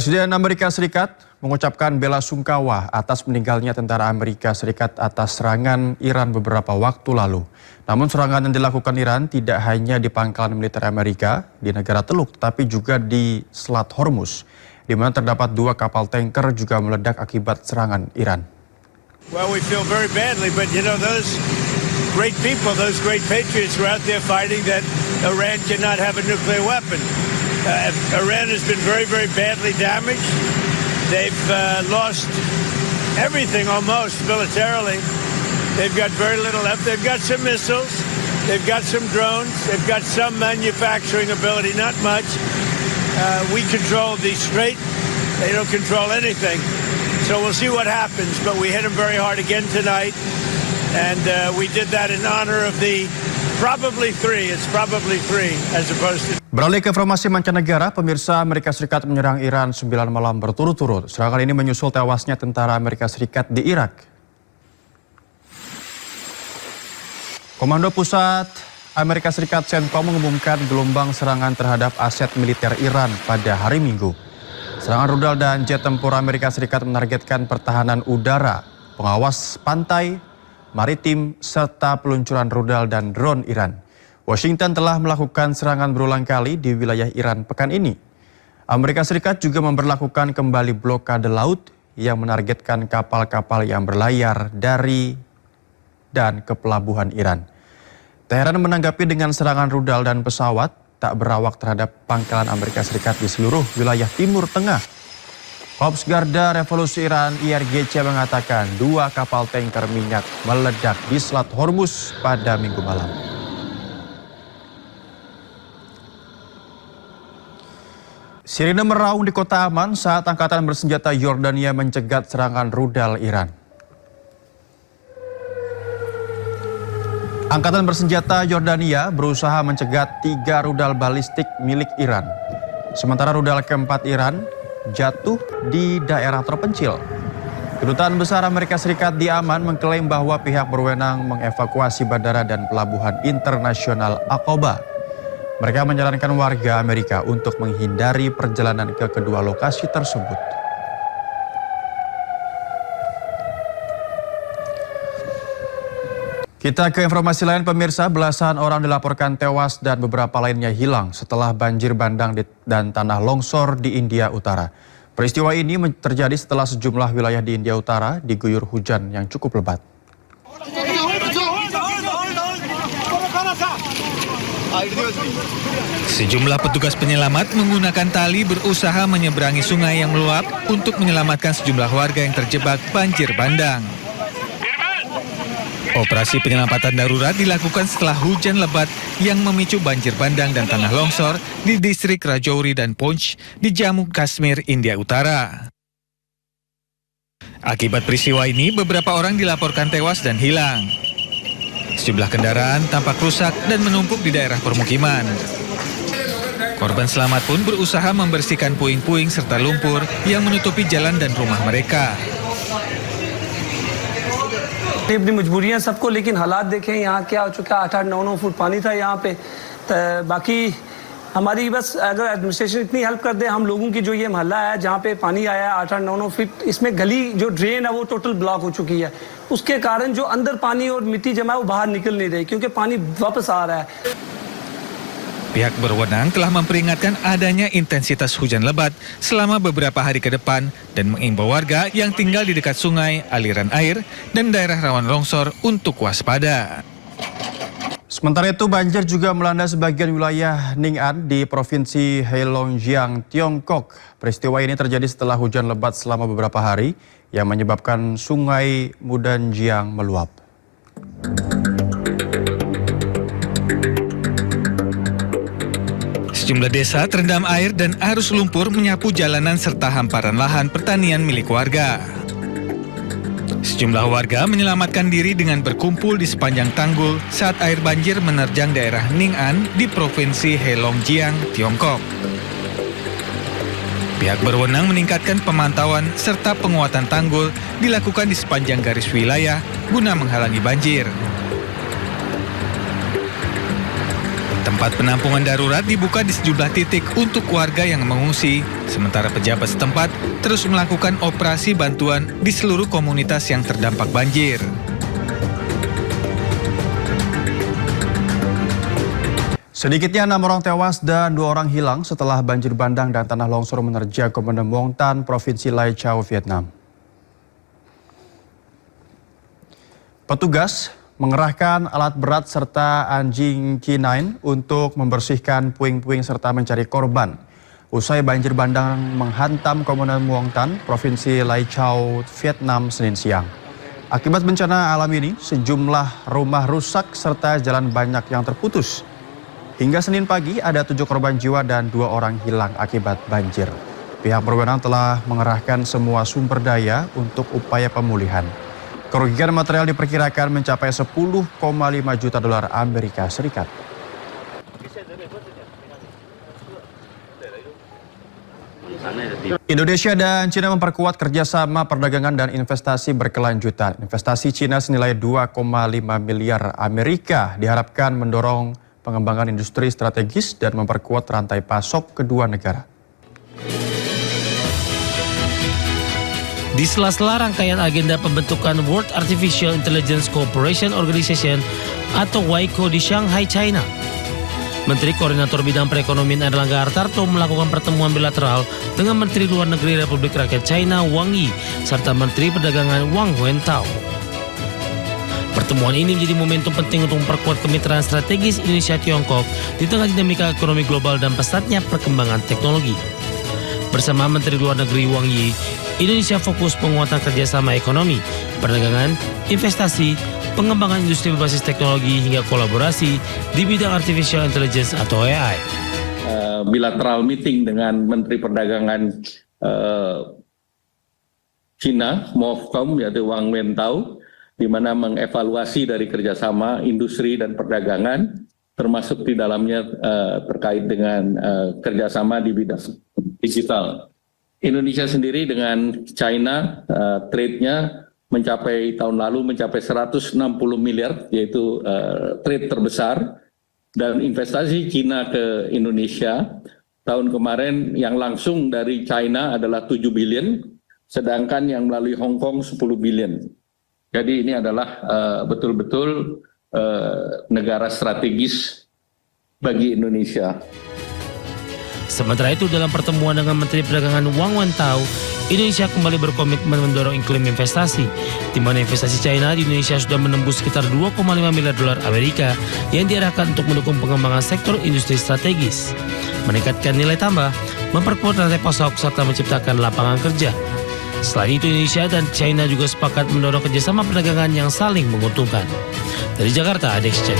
Presiden Amerika Serikat mengucapkan bela sungkawa atas meninggalnya tentara Amerika Serikat atas serangan Iran beberapa waktu lalu. Namun serangan yang dilakukan Iran tidak hanya di pangkalan militer Amerika di negara Teluk, tetapi juga di Selat Hormuz, di mana terdapat 2 kapal tanker juga meledak akibat serangan Iran. Well, we feel very badly, but you know, those great people, those great patriots were out there fighting that Iran cannot have a nuclear weapon. Iran has been very, very badly damaged. They've lost everything almost militarily. They've got very little left. They've got some missiles. They've got some drones. They've got some manufacturing ability, not much. We control the Strait. They don't control anything. So we'll see what happens. But we hit them very hard again tonight. And we did that in honor of the probably three. It's probably three as opposed to... Beralih ke informasi mancanegara, pemirsa, Amerika Serikat menyerang Iran 9 malam berturut-turut. Serangan ini menyusul tewasnya tentara Amerika Serikat di Irak. Komando Pusat Amerika Serikat CENTCOM mengumumkan gelombang serangan terhadap aset militer Iran pada hari Minggu. Serangan rudal dan jet tempur Amerika Serikat menargetkan pertahanan udara, pengawas pantai, maritim, serta peluncuran rudal dan drone Iran. Washington telah melakukan serangan berulang kali di wilayah Iran pekan ini. Amerika Serikat juga memberlakukan kembali blokade laut yang menargetkan kapal-kapal yang berlayar dari dan ke pelabuhan Iran. Teheran menanggapi dengan serangan rudal dan pesawat tak berawak terhadap pangkalan Amerika Serikat di seluruh wilayah Timur Tengah. Korps Garda Revolusi Iran IRGC mengatakan 2 kapal tanker minyak meledak di Selat Hormuz pada Minggu malam. Sirine meraung di kota aman saat angkatan bersenjata Yordania mencegat serangan rudal Iran. Angkatan bersenjata Yordania berusaha mencegat 3 rudal balistik milik Iran. Sementara rudal keempat Iran jatuh di daerah terpencil. Kedutaan Besar Amerika Serikat di Aman mengklaim bahwa pihak berwenang mengevakuasi bandara dan pelabuhan internasional Aqaba. Mereka menyarankan warga Amerika untuk menghindari perjalanan ke kedua lokasi tersebut. Kita ke informasi lain, pemirsa. Belasan orang dilaporkan tewas dan beberapa lainnya hilang setelah banjir bandang dan tanah longsor di India Utara. Peristiwa ini terjadi setelah sejumlah wilayah di India Utara diguyur hujan yang cukup lebat. Sejumlah petugas penyelamat menggunakan tali berusaha menyeberangi sungai yang meluap untuk menyelamatkan sejumlah warga yang terjebak banjir bandang. Operasi penyelamatan darurat dilakukan setelah hujan lebat yang memicu banjir bandang dan tanah longsor di distrik Rajouri dan Poonch di Jammu Kashmir, India Utara. Akibat peristiwa ini, beberapa orang dilaporkan tewas dan hilang. Sejumlah kendaraan tampak rusak dan menumpuk di daerah permukiman. Korban selamat pun berusaha membersihkan puing-puing serta lumpur yang menutupi jalan dan rumah mereka. अपनी मजबूरियां सबको, लेकिन हालात देखें यहाँ क्या हो चुका है। 8-9 फुट पानी था यहाँ पे। बाकी हमारी बस अगर एडमिनिस्ट्रेशन इतनी हेल्प कर दे, हम लोगों की जो ये मोहल्ला है जहाँ पे पानी आया है 8-9 फीट, इसमें गली जो ड्रेन है वो टोटल ब्लॉक हो चुकी है। उसके कारण जो अंदर पानी और मिट्टी जमा है वो बाहर निकल नहीं रही क्योंकि पानी वापस आ रहा है। Pihak berwenang telah memperingatkan adanya intensitas hujan lebat selama beberapa hari ke depan dan mengimbau warga yang tinggal di dekat sungai, aliran air, dan daerah rawan longsor untuk waspada. Sementara itu, banjir juga melanda sebagian wilayah Ning'an di Provinsi Heilongjiang, Tiongkok. Peristiwa ini terjadi setelah hujan lebat selama beberapa hari yang menyebabkan sungai Mudanjiang meluap. Sejumlah desa terendam air dan arus lumpur menyapu jalanan serta hamparan lahan pertanian milik warga. Sejumlah warga menyelamatkan diri dengan berkumpul di sepanjang tanggul saat air banjir menerjang daerah Ning'an di Provinsi Heilongjiang, Tiongkok. Pihak berwenang meningkatkan pemantauan serta penguatan tanggul dilakukan di sepanjang garis wilayah guna menghalangi banjir. Tempat penampungan darurat dibuka di sejumlah titik untuk warga yang mengungsi, sementara pejabat setempat terus melakukan operasi bantuan di seluruh komunitas yang terdampak banjir. Sedikitnya 6 orang tewas dan 2 orang hilang setelah banjir bandang dan tanah longsor menerjang Kabupaten Muang Tan, Provinsi Lai Châu, Vietnam. Petugas mengerahkan alat berat serta anjing K9 untuk membersihkan puing-puing serta mencari korban. Usai banjir bandang menghantam Kabupaten Muang Tan, Provinsi Lai Châu, Vietnam, Senin siang. Akibat bencana alam ini, sejumlah rumah rusak serta jalan banyak yang terputus. Hingga Senin pagi ada 7 korban jiwa dan 2 orang hilang akibat banjir. Pihak berwenang telah mengerahkan semua sumber daya untuk upaya pemulihan. Kerugian material diperkirakan mencapai 10,5 juta dolar Amerika Serikat. Indonesia dan Cina memperkuat kerjasama perdagangan dan investasi berkelanjutan. Investasi Cina senilai 2,5 miliar Amerika diharapkan mendorong pengembangan industri strategis dan memperkuat rantai pasok kedua negara. Di sela-sela rangkaian agenda pembentukan World Artificial Intelligence Cooperation Organization atau WICO di Shanghai, China, Menteri Koordinator Bidang Perekonomian Erlangga Hartarto melakukan pertemuan bilateral dengan Menteri Luar Negeri Republik Rakyat China Wang Yi serta Menteri Perdagangan Wang Wentao. Pertemuan ini menjadi momentum penting untuk memperkuat kemitraan strategis Indonesia-Tiongkok di tengah dinamika ekonomi global dan pesatnya perkembangan teknologi. Bersama Menteri Luar Negeri Wang Yi, Indonesia fokus penguatan kerjasama ekonomi, perdagangan, investasi, pengembangan industri berbasis teknologi hingga kolaborasi di bidang artificial intelligence atau AI. Bilateral meeting dengan Menteri Perdagangan Cina, MOFCOM, yaitu Wang Wentao, di mana mengevaluasi dari kerjasama industri dan perdagangan, termasuk di dalamnya terkait dengan kerjasama di bidang digital. Indonesia sendiri dengan China, trade-nya mencapai tahun lalu mencapai 160 miliar, yaitu trade terbesar, dan investasi China ke Indonesia tahun kemarin yang langsung dari China adalah 7 billion, sedangkan yang melalui Hong Kong 10 billion. Jadi ini adalah betul-betul negara strategis bagi Indonesia. Sementara itu dalam pertemuan dengan Menteri Perdagangan Wang Wentao, Indonesia kembali berkomitmen mendorong iklim investasi, di mana investasi China di Indonesia sudah menembus sekitar 2,5 miliar dolar Amerika yang diarahkan untuk mendukung pengembangan sektor industri strategis, meningkatkan nilai tambah, memperkuat rantai pasok, serta menciptakan lapangan kerja. Selain itu, Indonesia dan China juga sepakat mendorong kerjasama perdagangan yang saling menguntungkan. Dari Jakarta, Adex Cek.